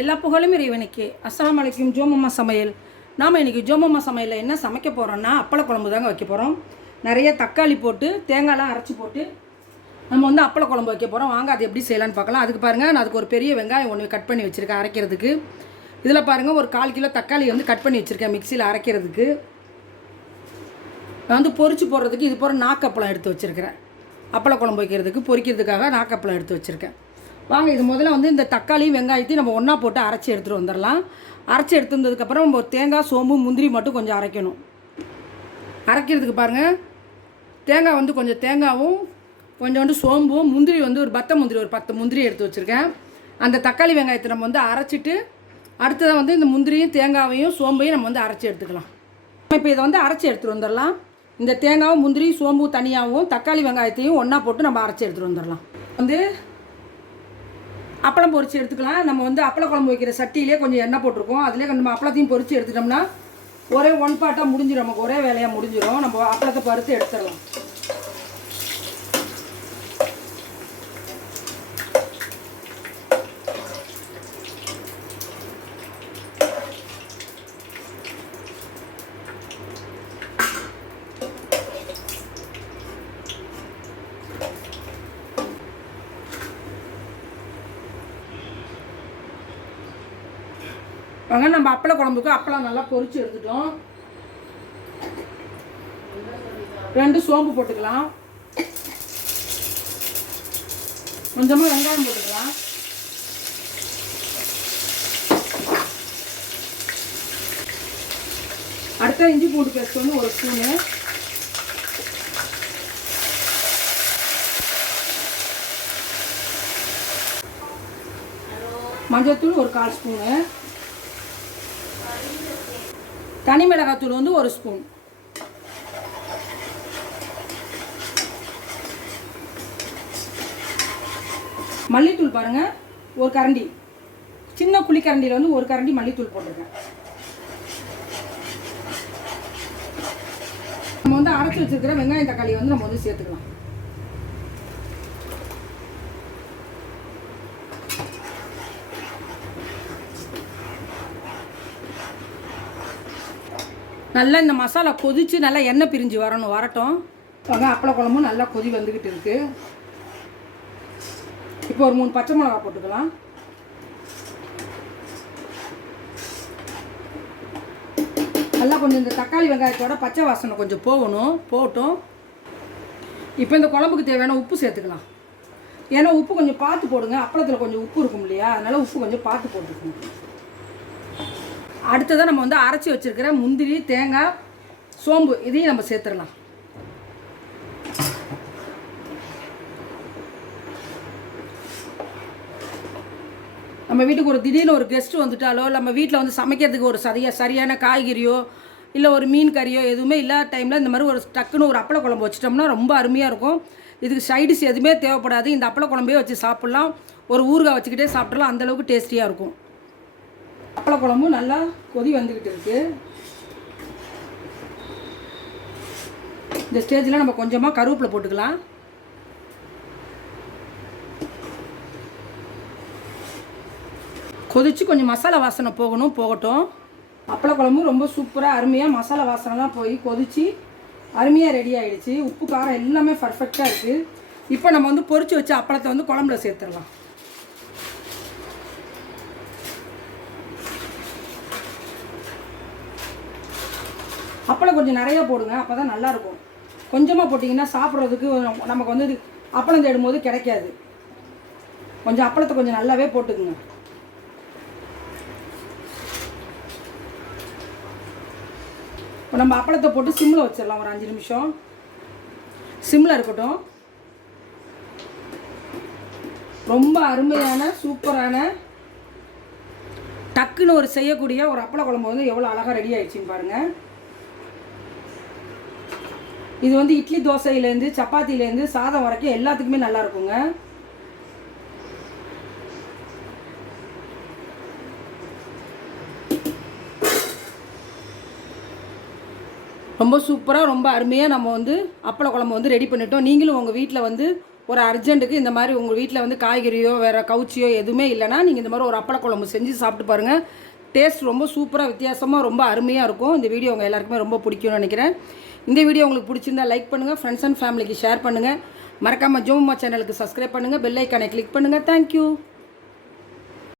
எல்லா புகழும் இறைவனுக்கு. அஸ்லாம் அலைக்கும். ஜோமம்மா சமையல். நாம் இன்றைக்கி ஜோமம்மா சமையலில் என்ன சமைக்க போகிறோன்னா அப்பள குழம்பு தாங்க வைக்க போகிறோம் நிறைய தக்காளி போட்டு தேங்காய்லாம் அரைச்சி போட்டு நம்ம வந்து அப்பள குழம்பு வைக்க போகிறோம் வாங்க அது எப்படி செய்யலான்னு பார்க்கலாம். அதுக்கு பாருங்கள் நான் அதுக்கு ஒரு பெரிய வெங்காயம் ஒன்று கட் பண்ணி வச்சுருக்கேன் அரைக்கிறதுக்கு. இதில் பாருங்கள் ஒரு கால் கிலோ தக்காளி வந்து கட் பண்ணி வச்சுருக்கேன் மிக்சியில் அரைக்கிறதுக்கு. நான் வந்து பொறிச்சு போடுறதுக்கு இது போகிற நாக்கப்பழம் எடுத்து வச்சுருக்கிறேன். அப்பள குழம்பு வைக்கிறதுக்கு பொறிக்கிறதுக்காக நாக்கப்பழம் எடுத்து வச்சுருக்கேன். வாங்க இது முதல்ல வந்து இந்த தக்காளியும் வெங்காயத்தையும் நம்ம ஒன்றா போட்டு அரைச்சி எடுத்துகிட்டு வந்துடலாம். அரைச்சி எடுத்து வந்ததுக்கப்புறம் நம்ம தேங்காய் சோம்பு முந்திரி மட்டும் கொஞ்சம் அரைக்கணும். அரைக்கிறதுக்கு பாருங்கள் தேங்காய் வந்து கொஞ்சம் தேங்காவும் கொஞ்சோண்டு சோம்பும் முந்திரி வந்து ஒரு பத்த முந்திரி ஒரு பத்து முந்திரி எடுத்து வச்சுருக்கேன். அந்த தக்காளி வெங்காயத்தை நம்ம வந்து அரைச்சிட்டு அடுத்ததாக வந்து இந்த முந்திரியும் தேங்காவையும் சோம்பையும் நம்ம வந்து அரைச்சி எடுத்துக்கலாம். இப்போ இதை வந்து அரைச்சி எடுத்துகிட்டு வந்துடலாம். இந்த தேங்காவும் முந்திரி சோம்பு தனியாகவும் தக்காளி வெங்காயத்தையும் ஒன்றா போட்டு நம்ம அரைச்சி எடுத்துகிட்டு வந்துடலாம். வந்து அப்பளம் பொறிச்சு எடுத்துக்கலாம். நம்ம வந்து அப்பள குழம்பு வைக்கிற சட்டியிலே கொஞ்சம் எண்ணெய் போட்டிருக்கோம். அதிலே நம்ம அப்பளத்தையும் பொறிச்சு எடுத்துட்டோம்னா ஒரே ஒன் பார்ட்டாக முடிஞ்சிடும் நமக்கு ஒரே வேலையாக முடிஞ்சிடும் நம்ம அப்பளத்தை பருத்து எடுத்துடலாம். வாங்க நம்ம அப்பள குழம்புக்கு அப்பளம் நல்லா பொரிச்சு எடுத்துட்டோம். ரெண்டு சோம்பு போட்டுக்கலாம். கொஞ்சமாக வெங்காயம் போட்டுக்கலாம். அடுத்த இஞ்சி பூண்டு பேஸ்ட் வந்து ஒரு ஸ்பூனு. மஞ்சள்தூள் ஒரு கால் ஸ்பூனு. தனி மிளகாத்தூள் வந்து ஒரு ஸ்பூன். மல்லித்தூள் பாருங்க ஒரு கரண்டி. சின்ன புளி கரண்டியில் வந்து ஒரு கரண்டி மல்லித்தூள் போட்டிருக்கேன். நம்ம வந்து அரைச்சி வச்சிருக்கிற வெங்காயம் தக்காளி வந்து நம்ம வந்து சேர்த்துக்கலாம். நல்லா இந்த மசாலா கொதித்து நல்லா எண்ணெய் பிரிஞ்சு வரணும் வரட்டும். வாங்க அப்பள குழம்பும் நல்லா கொதி வந்துக்கிட்டு இருக்கு. இப்போ ஒரு மூணு பச்சை மிளகா போட்டுக்கலாம். நல்லா கொஞ்சம் இந்த தக்காளி வெங்காயத்தோட பச்சை வாசனை கொஞ்சம் போகணும் போட்டும் இப்போ இந்த குழம்புக்கு தேவையான உப்பு சேர்த்துக்கலாம். ஏன்னா உப்பு கொஞ்சம் பார்த்து போடுங்க அப்பளத்தில் கொஞ்சம் உப்பு இருக்கும் இல்லையா? அதனால் உப்பு கொஞ்சம் பார்த்து போட்டுக்கணும். அடுத்ததாக நம்ம வந்து அரைச்சி வச்சிருக்கிற முந்திரி தேங்காய் சோம்பு இதையும் நம்ம சேர்த்துடலாம். நம்ம வீட்டுக்கு ஒரு திடீர்னு ஒரு கெஸ்ட் வந்துட்டாலோ நம்ம வீட்டில் வந்து சமைக்கிறதுக்கு ஒரு சரியா சரியான காய்கறியோ இல்லை ஒரு மீன் கறியோ எதுவுமே இல்லாத டைமில் இந்த மாதிரி ஒரு டக்குன்னு ஒரு அப்பள குழம்பு வச்சிட்டோம்னா ரொம்ப அருமையாக இருக்கும். இதுக்கு சைடிஸ் எதுவுமே தேவைப்படாது. இந்த அப்பள குழம்பே வச்சு சாப்பிட்லாம். ஒரு ஊறுகாய் வச்சுக்கிட்டே சாப்பிட்றலாம் அந்தளவுக்கு டேஸ்டியாக இருக்கும். அப்பள குழம்பும் நல்லா கொதி வந்துக்கிட்டு இருக்கு. இந்த ஸ்டேஜில் நம்ம கொஞ்சமாக கருவேப்பிலை போட்டுக்கலாம். கொதித்து கொஞ்சம் மசாலா வாசனை போகணும் போகட்டும். அப்பள குழம்பும் ரொம்ப சூப்பராக அருமையாக மசாலா வாசனைலாம் போய் கொதித்து அருமையாக ரெடி ஆகிடுச்சு உப்பு காரம் எல்லாமே பர்ஃபெக்டாக இருக்குது இப்போ நம்ம வந்து பொறிச்சு வச்ச அப்பளத்தை வந்து குழம்புல சேர்த்துடலாம். அப்பளம் கொஞ்சம் நிறைய போடுங்க அப்போ தான் நல்லாயிருக்கும். கொஞ்சமாக போட்டிங்கன்னா சாப்பிட்றதுக்கு நமக்கு வந்து அப்பளம் தேடும் போது கிடைக்காது. கொஞ்சம் அப்பளத்தை கொஞ்சம் நல்லாவே போட்டுக்குங்க. இப்போ நம்ம அப்பளத்தை போட்டு சிம்மில் வச்சிடலாம் ஒரு அஞ்சு நிமிஷம். சிம்மில் இருக்கட்டும். ரொம்ப அருமையான சூப்பரான டக்குன்னு ஒரு செய்யக்கூடிய ஒரு அப்பள குழம்பு வந்து எவ்வளோ அழகாக ரெடி ஆயிடுச்சுன்னு பாருங்கள் இது வந்து இட்லி தோசையிலேருந்து சப்பாத்திலேருந்து சாதம் வரைக்கும் எல்லாத்துக்குமே நல்லா இருக்குங்க. ரொம்ப சூப்பராக ரொம்ப அருமையாக நம்ம வந்து அப்பள குழம்பு வந்து ரெடி பண்ணிட்டோம். நீங்களும் உங்கள் வீட்டில் வந்து ஒரு அர்ஜென்ட்டுக்கு இந்த மாதிரி உங்கள் வீட்டில் வந்து காய்கறியோ வேறு கவுச்சியோ எதுவுமே இல்லைன்னா நீங்கள் இந்த மாதிரி ஒரு அப்பள குழம்பு செஞ்சு சாப்பிட்டு பாருங்கள் டேஸ்ட் ரொம்ப சூப்பராக வித்தியாசமாக ரொம்ப அருமையாக இருக்கும். இந்த வீடியோ உங்கள் எல்லாருக்குமே ரொம்ப பிடிக்கும்னு நினைக்கிறேன். இந்த வீடியோ உங்களுக்கு பிடிச்சிருந்தா லைக் பண்ணுங்கள் ஃப்ரெண்ட்ஸ் அண்ட் ஃபேமிலிக்கு ஷேர் பண்ணுங்கள் மறக்காமல் ஜோம்மா சேனலுக்கு சப்ஸ்கிரைப் பண்ணுங்கள் பெல் ஐக்கானை கிளிக் பண்ணுங்கள் தேங்க்யூ